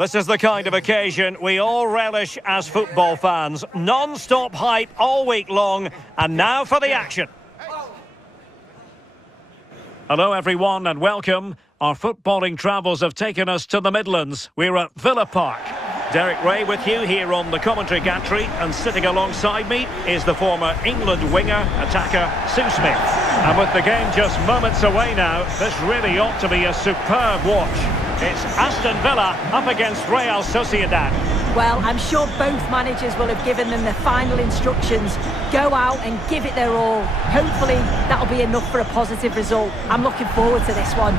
This is the kind of occasion we all relish as football fans. Non-stop hype all week long, and now for the action. Hello everyone and welcome. Our footballing travels have taken us to the Midlands. We're at Villa Park. Derek Ray with you here on the commentary gantry, and sitting alongside me is the former England winger, attacker, Sue Smith. And with the game just moments away now, this really ought to be a superb watch. It's Aston Villa up against Real Sociedad. Well, I'm sure both managers will have given them the final instructions. Go out and give it their all. Hopefully, that'll be enough for a positive result. I'm looking forward to this one.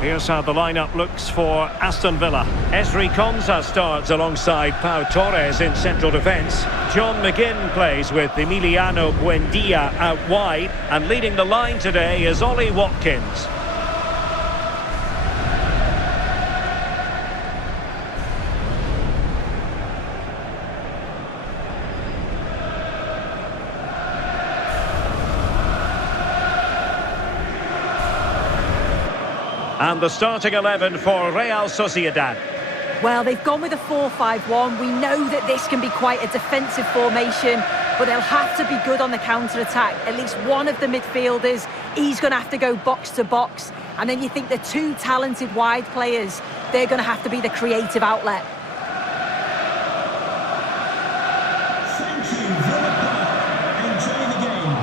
Here's how the lineup looks for Aston Villa. Esri Konsa starts alongside Pau Torres in central defence. John McGinn plays with Emiliano Buendia out wide. And leading the line today is Ollie Watkins. And the starting 11 for Real Sociedad. Well, they've gone with a 4-5-1. We know that this can be quite a defensive formation, but they'll have to be good on the counter-attack. At least one of the midfielders, he's going to have to go box to box. And then you think the two talented wide players, they're going to have to be the creative outlet. Thank you, Villa Park. Enjoy the game.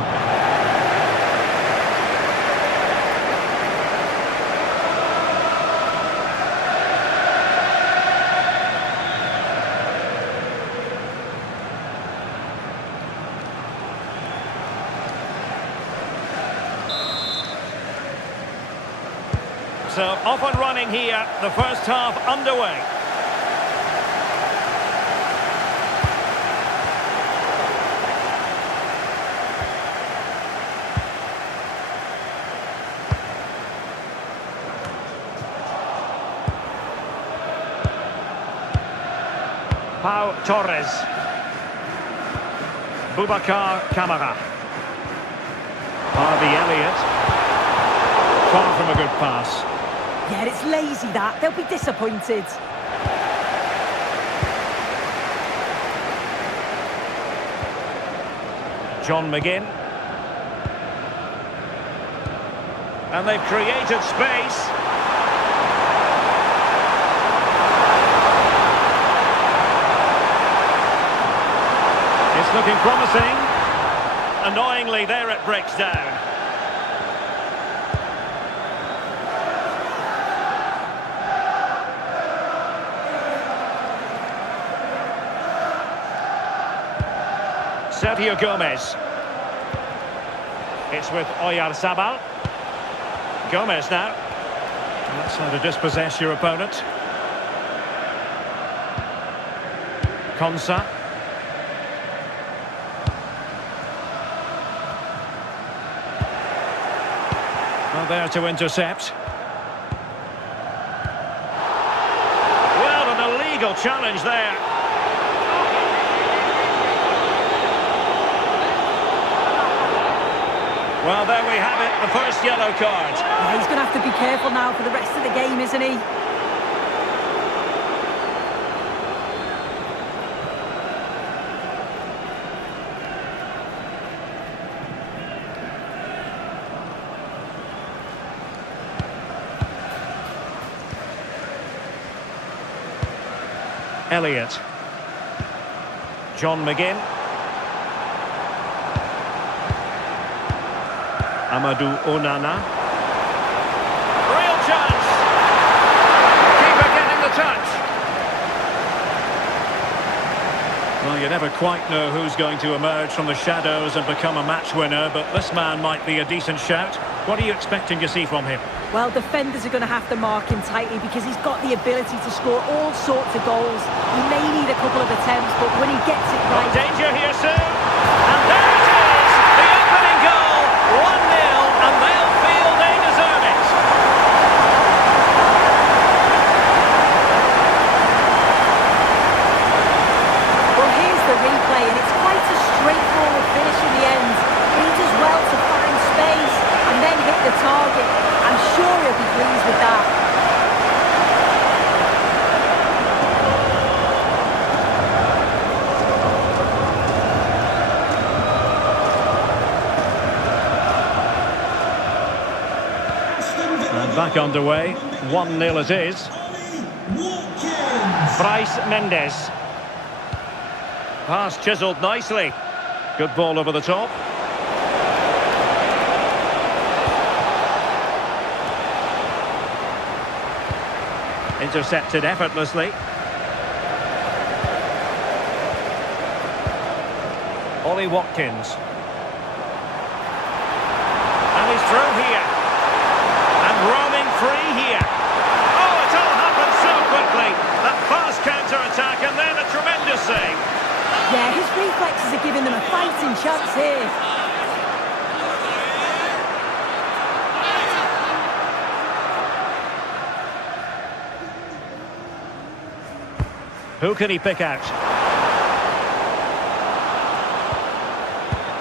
So off and running here, the first half underway. Pau Torres. Boubacar Kamara. Harvey Elliott. Far from a good pass. Yeah, it's lazy that. They'll be disappointed. John McGinn. And they've created space. It's looking promising. Annoyingly, there it breaks down. Sergio Gomez. It's with Oyarzabal. Gomez now. And that's how to dispossess your opponent. Konsa. Well, there to intercept. Well, an illegal challenge there. Well, there we have it, the first yellow card. Yeah, he's going to have to be careful now for the rest of the game, isn't he? Elliott. John McGinn. Amadou Onana. Real chance. Keeper getting the touch. Well, you never quite know who's going to emerge from the shadows and become a match winner, but this man might be a decent shout. What are you expecting to see from him? Well, defenders are going to have to mark him tightly because he's got the ability to score all sorts of goals. He may need a couple of attempts, but when he gets it right... Danger here soon. And there it is! The opening goal! 1-0, and they'll feel they deserve it. great forward finish in the end. He does well to find space and then hit the target. I'm sure he'll be pleased with that. And back underway, 1-0 it is. Bryce Mendes. Pass chiselled nicely. Good ball over the top. Intercepted effortlessly. Watkins. And he's through here. And roaming free here. Oh, it all happened so quickly. That fast counter-attack and then a tremendous save. Yeah, his reflexes are giving them a fighting chance here. Who can he pick out?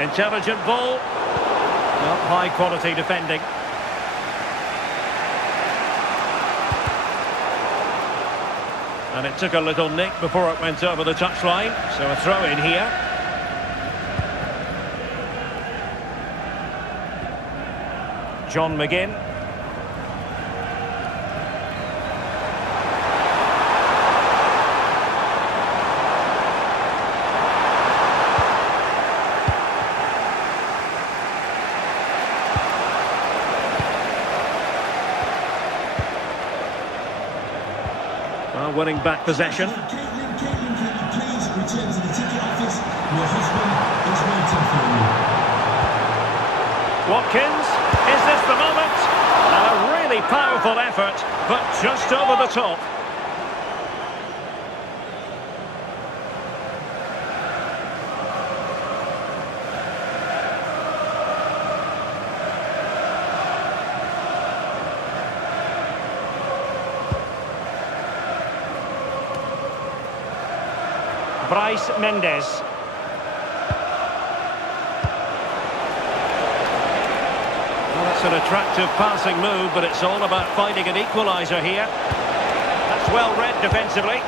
Intelligent ball. Not high quality defending. And it took a little nick before it went over the touchline. So a throw in here. John McGinn. Well, winning back possession. Caitlin, please return to the ticket office. Your husband is waiting for you. Watkins, is this the moment? And a really powerful effort, but just over the top. Bryce Mendes. Well, that's an attractive passing move, but it's all about finding an equaliser here. That's well read defensively.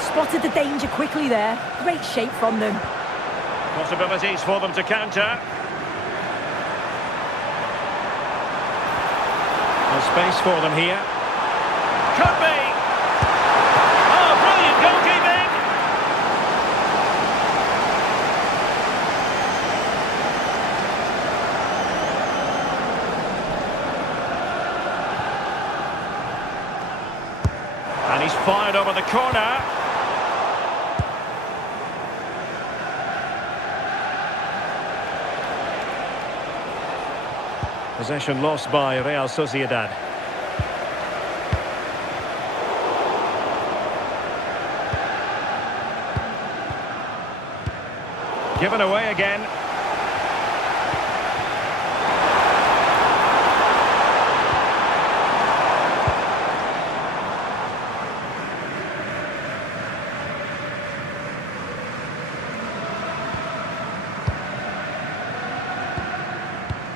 Spotted the danger quickly there. Great shape from them. Possibilities for them to counter. There's space for them here. Could be! Oh, brilliant goalkeeping! And he's fired over the corner. Possession lost by Real Sociedad. Given away again.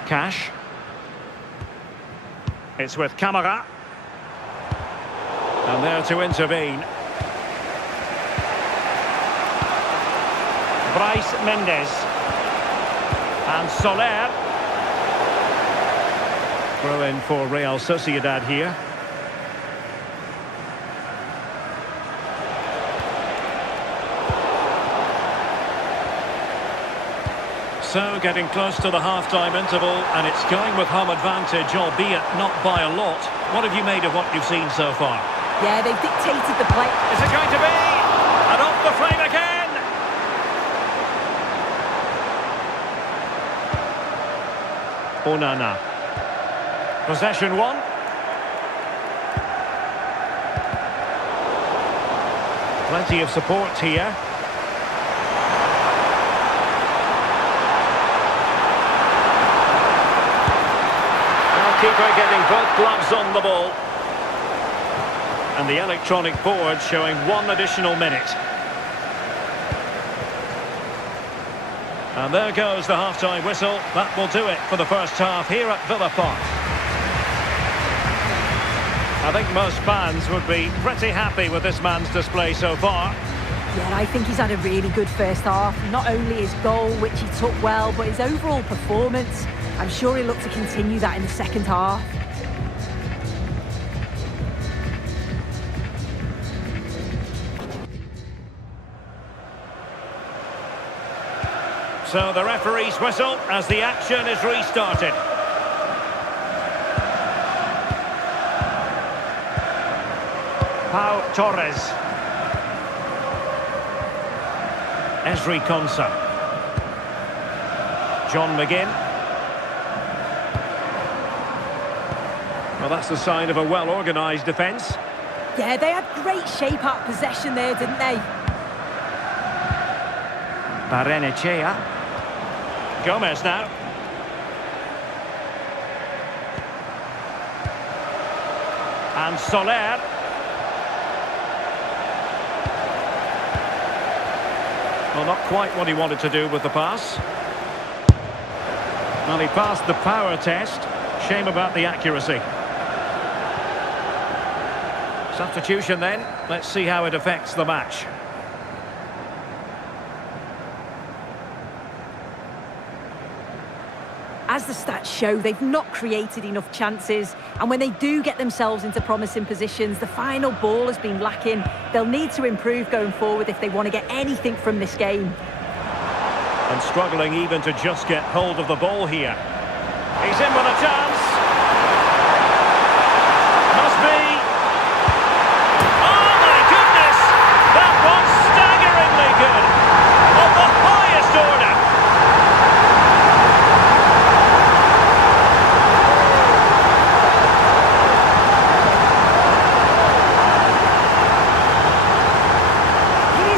Cash. It's with Camara. And there to intervene. Bryce Mendes. And Soler. Throw in for Real Sociedad here. So, getting close to the half-time interval, and it's going with home advantage, albeit not by a lot. What have you made of what you've seen so far? Yeah, they've dictated the play. Is it going to be? And off the flame again! Onana. Possession one. Plenty of support here. Keeper getting both gloves on the ball. And the electronic board showing one additional minute. And there goes the half-time whistle. That will do it for the first half here at Villa Park. I think most fans would be pretty happy with this man's display so far. Yeah, I think he's had a really good first half. Not only his goal, which he took well, but his overall performance. I'm sure he'll look to continue that in the second half. So the referee's whistle as the action is restarted. Pau Torres. Ezri Konsa. John McGinn. Well, that's the sign of a well-organised defence. Yeah, they had great shape out of possession there, didn't they? Barrenechea. Gomez now. And Soler. Well, not quite what he wanted to do with the pass. Well, he passed the power test. Shame about the accuracy. Substitution then. Let's see how it affects the match. As the stats show, they've not created enough chances, and when they do get themselves into promising positions, the final ball has been lacking. They'll need to improve going forward if they want to get anything from this game. And struggling even to just get hold of the ball here. He's in with a chance. Must be. Oh my goodness! That was staggeringly good. Of the highest order.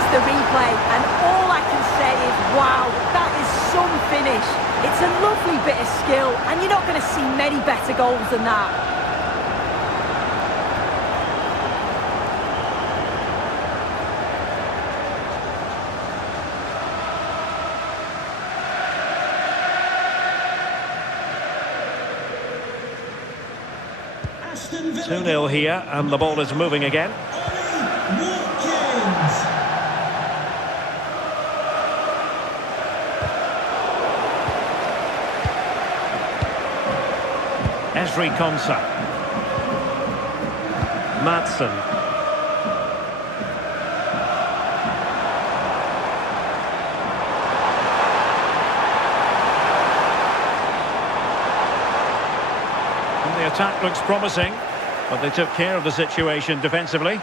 The replay, and all I can say is wow, that is some finish. It's a lovely bit of skill, and you're not going to see many better goals than that. Aston Villa. 2-0 here, and the ball is moving again. Watkins. Ezri Konsa. Madsen. And the attack looks promising, but they took care of the situation defensively.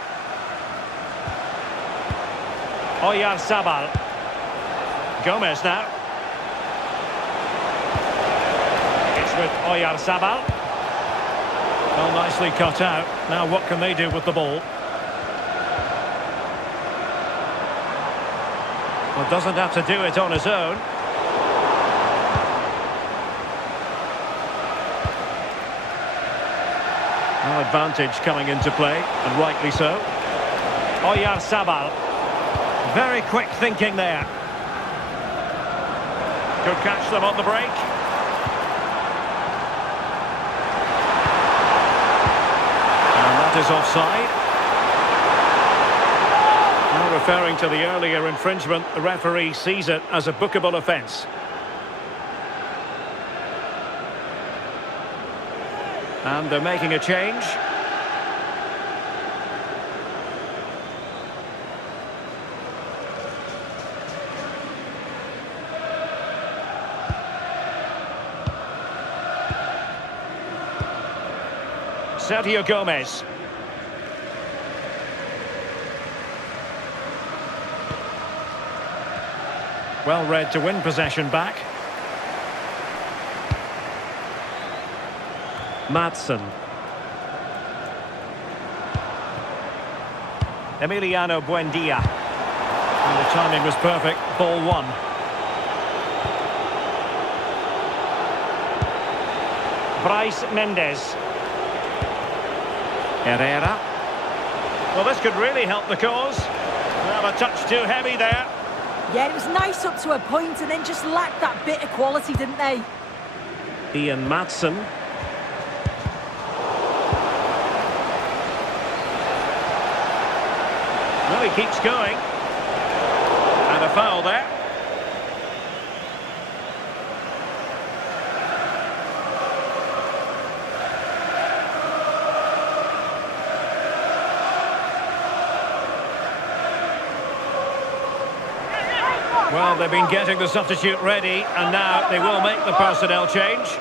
Oyarzabal. Gomez now. It's with Oyarzabal. Well, nicely cut out. Now what can they do with the ball? Well, doesn't have to do it on his own. Now advantage coming into play, and rightly so. Oyarzabal. Very quick thinking there. Could catch them on the break. Is offside. Now referring to the earlier infringement, the referee sees it as a bookable offence. And they're making a change. Sergio Gomez. Well read to win possession back. Madsen. Emiliano Buendia. And the timing was perfect. Ball one. Bryce Mendes. Herrera. Well, this could really help the cause. Well, a touch too heavy there. Yeah, it was nice up to a point and then just lacked that bit of quality, didn't they? Ian Maatsen. Well, he keeps going. And a foul there. Well, they've been getting the substitute ready, and now they will make the personnel change.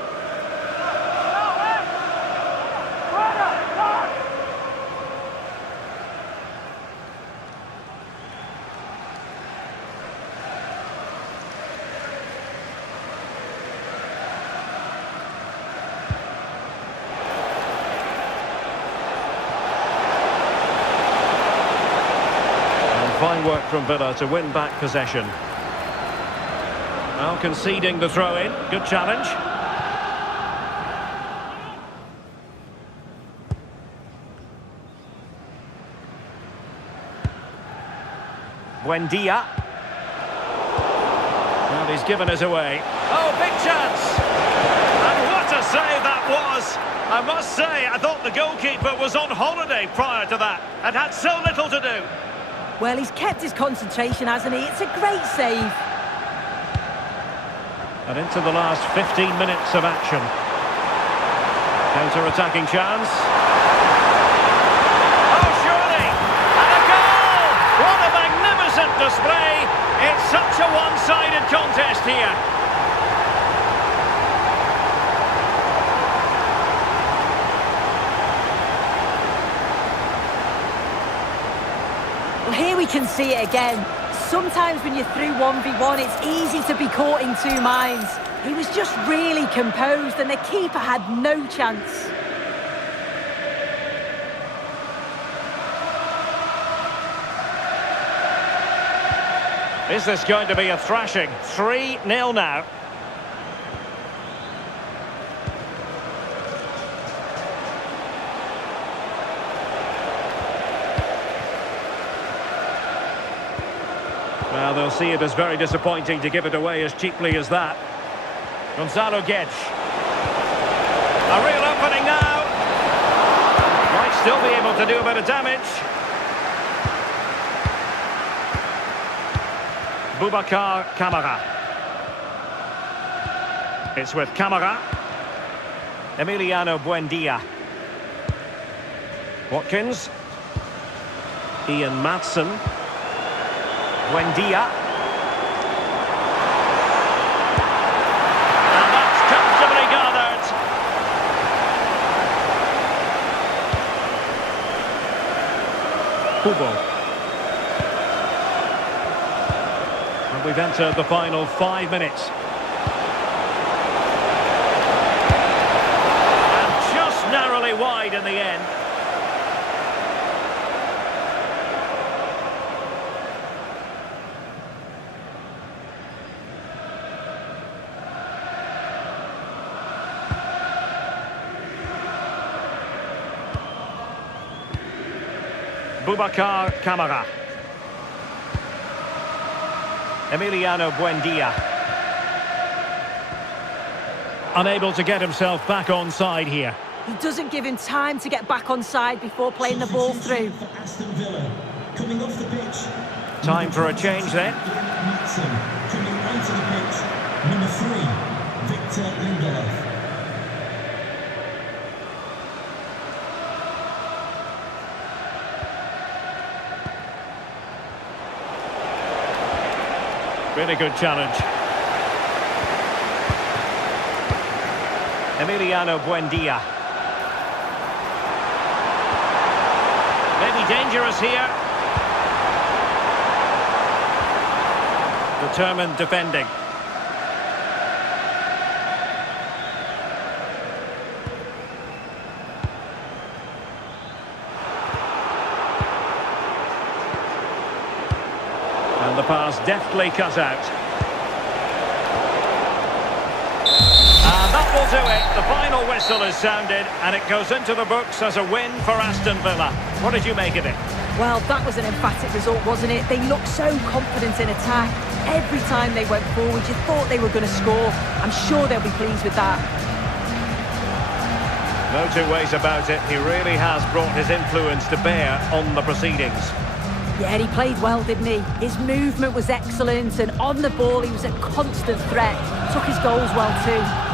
And fine work from Villa to win back possession. Well, conceding the throw-in. Good challenge. Buendia. Well, he's given us away. Oh, big chance! And what a save that was! I must say, I thought the goalkeeper was on holiday prior to that and had so little to do. Well, he's kept his concentration, hasn't he? It's a great save. And into the last 15 minutes of action. Counter-attacking chance. Oh, surely! And a goal! What a magnificent display! It's such a one-sided contest here. Well, here we can see it again. Sometimes when you're through 1v1, it's easy to be caught in two minds. He was just really composed and the keeper had no chance. Is this going to be a thrashing? 3-0 now. Well, they'll see it as very disappointing to give it away as cheaply as that. Gonzalo Guedes. A real opening now. Might still be able to do a bit of damage. Boubacar Kamara. It's with Kamara. Emiliano Buendia. Watkins. Ian Maatsen. Buendia. And that's comfortably gathered. Kubo. And we've entered the final 5 minutes. And just narrowly wide in the end. Boubacar Kamara. Emiliano Buendia. Unable to get himself back on side here. He doesn't give him time to get back on side before playing the ball through. For Aston Villa, coming off the pitch. Time for a change then. Maatsen coming onto the pitch. Number 3, Victor Lindelof. Really good challenge. Emiliano Buendia. Maybe dangerous here. Determined defending. And the pass deftly cut out. And that will do it. The final whistle is sounded and it goes into the books as a win for Aston Villa. What did you make of it? Well, that was an emphatic result, wasn't it? They looked so confident in attack. Every time they went forward, you thought they were going to score. I'm sure they'll be pleased with that. No two ways about it. He really has brought his influence to bear on the proceedings. Yeah, he played well, didn't he? His movement was excellent, and on the ball, he was a constant threat. Took his goals well, too.